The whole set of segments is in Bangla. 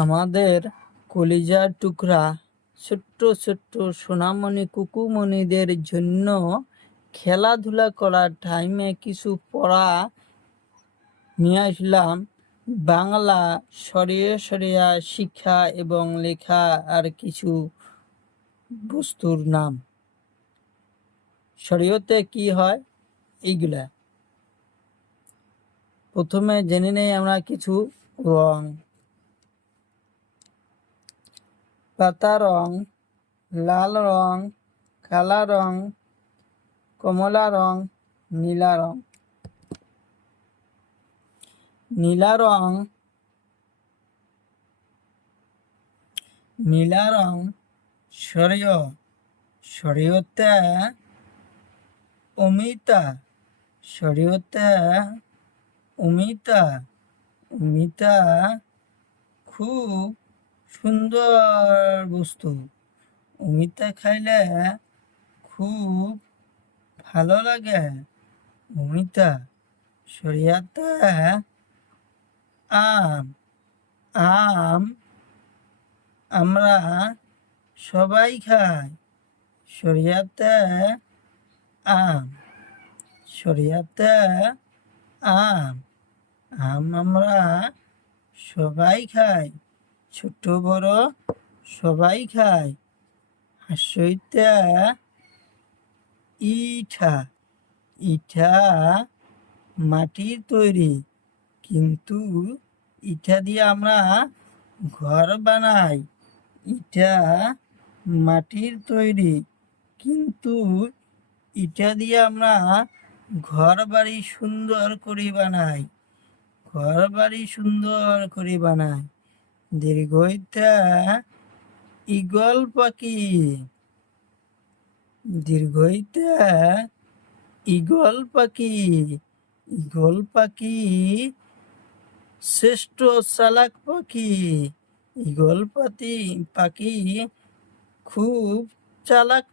আমাদের কলিজার টুকরা ছোট্ট ছোট্ট সোনামণি কুকুমণিদের জন্য খেলাধুলা করার টাইমে কিছু পড়া নিয়ে আসলাম। বাংলা সরিয়ে সরিয়া শিক্ষা এবং লেখা আর কিছু বস্তুর নাম। শরীয়তে কি হয় এইগুলা প্রথমে জেনে নেই আমরা কিছু রং। পাতা রং, লাল রং, কালা রং, কমলা রং, নীলা রং। নীলা রং শরীয়তে অমিতা খুব সুন্দর বস্তু। অমিতা খাইলে খুব ভালো লাগে। অমিতা শরীয়তে আম আমরা সবাই খাই। শরীয়তে আম আমরা সবাই খাই, ছোট বড় সবাই খায়। হাসইতে ইটা মাটির তৈরি, কিন্তু ইটা দিয়ে আমরা ঘর বানাই। ইটা মাটির তৈরি, কিন্তু ইটা দিয়ে আমরা ঘর বাড়ি সুন্দর করে বানাই। দীর্ঘইতে ঈগল পাখি শ্রেষ্ঠ চালাক পাখি। ঈগল পাখি খুব চালাক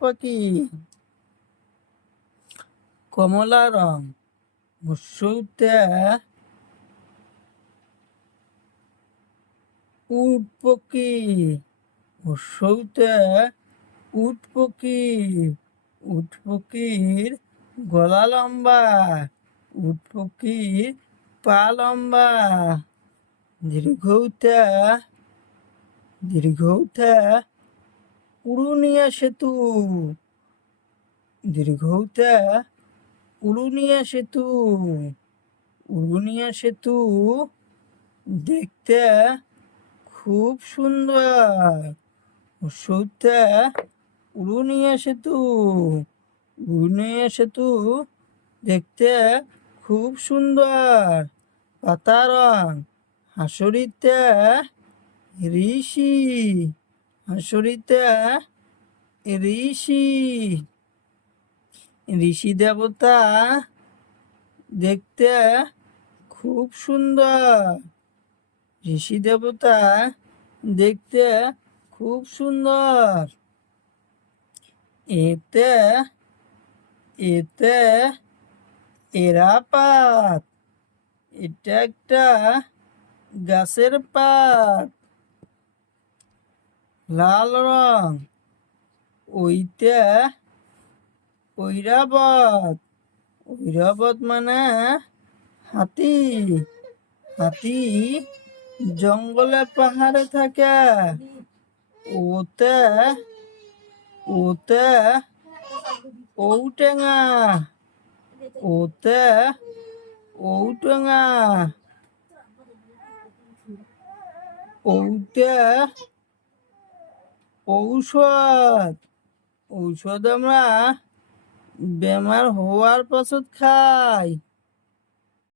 পাখি। কমলা রং মৎস্যতে উট পক্ষীর গলা লম্বা, উট পক্ষীর পা লম্বা। দীর্ঘতে উড়ুনিয়া সেতু দেখতে খুব সুন্দর। উড়ুনিয়া সেতু দেখতে খুব সুন্দর। পাতা রং হাসরিতে ঋষি দেবতা দেখতে খুব সুন্দর। এতে এরাপাত, এটা একটা গাছের পাত। লাল রং ঐরাবত মানে হাতি জঙ্গলে পাহাড়ে থাকে। ওতে ঔটেঙা ঔষধ আমরা বেমার হওয়ার পাছত খাই।